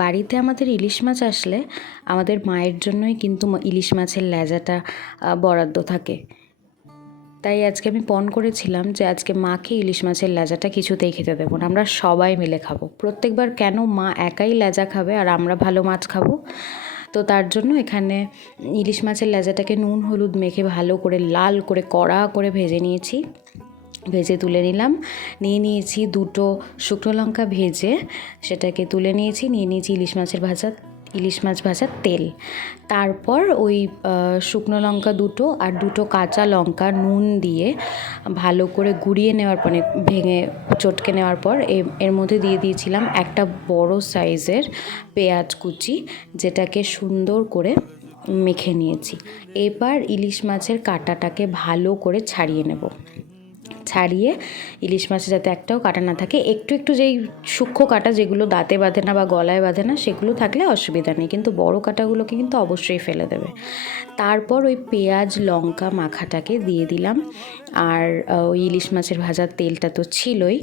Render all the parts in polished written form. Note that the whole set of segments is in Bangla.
বাড়িতে আমাদের ইলিশ মাছ আসলে আমাদের মায়ের জন্যই কিন্তু ইলিশ মাছের লেজাটা বরাদ্দ থাকে। তাই আজকে আমি পণ করেছিলাম যে আজকে মাকে ইলিশ মাছের লেজাটা কিছুতেই খেতে দেবো না, আমরা সবাই মিলে খাবো। প্রত্যেকবার কেন মা একাই লেজা খাবে আর আমরা ভালো মাছ খাবো? তো তার জন্য এখানে ইলিশ মাছের লেজাটাকে নুন হলুদ মেখে ভালো করে লাল করে কড়া করে ভেজে নিয়েছি। ভেজে তুলে নিলাম। নিয়েছি 2টো শুকনো লঙ্কা ভেজে সেটাকে তুলে নিয়েছি। নিয়েছি ইলিশ মাছ ভাজার তেল। তারপর ওই শুকনো লঙ্কা 2টো আর 2টো কাঁচা লঙ্কা নুন দিয়ে ভালো করে গুঁড়িয়ে নেওয়ার পরে, ভেঙে চটকে নেওয়ার পর এর মধ্যে দিয়ে দিয়েছিলাম একটা বড় সাইজের পেঁয়াজ কুচি, যেটাকে সুন্দর করে মেখে নিয়েছি। এবার ইলিশ মাছের কাঁটাটাকে ভালো করে ছাড়িয়ে নেব। ছাড়িয়ে ইলিশ মাছে যাতে একটাও কাটা না থাকে, একটু যেই সূক্ষ্ম কাটা যেগুলো দাঁতে বাঁধে না বা গলায় বাঁধে না সেগুলো থাকলে অসুবিধা নেই, কিন্তু বড় কাটাগুলোকে কিন্তু অবশ্যই ফেলে দেবে। তারপর ওই পেঁয়াজ লঙ্কা মাখাটাকে দিয়ে দিলাম, আর ওই ইলিশ মাছের ভাজার তেলটা তো ছিলই।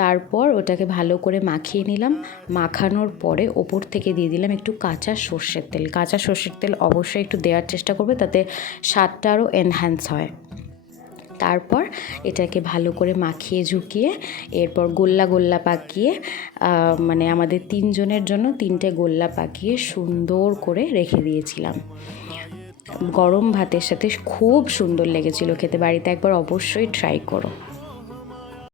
তারপর ওটাকে ভালো করে মাখিয়ে নিলাম। মাখানোর পরে ওপর থেকে দিয়ে দিলাম একটু কাঁচা সর্ষের তেল। কাঁচা সর্ষের তেল অবশ্যই একটু দেওয়ার চেষ্টা করবে, তাতে স্বাদটা আরও এনহ্যান্স হয়। তারপর এটাকে ভালো করে মাখিয়ে ঝুঁকিয়ে এরপর গোল্লা পাকিয়ে, মানে আমাদের 3 জনের জন্য 3টে গোল্লা পাকিয়ে সুন্দর করে রেখে দিয়েছিলাম। গরম ভাতের সাথে খুব সুন্দর লেগেছিল খেতে। বাড়িতে একবার অবশ্যই ট্রাই করো।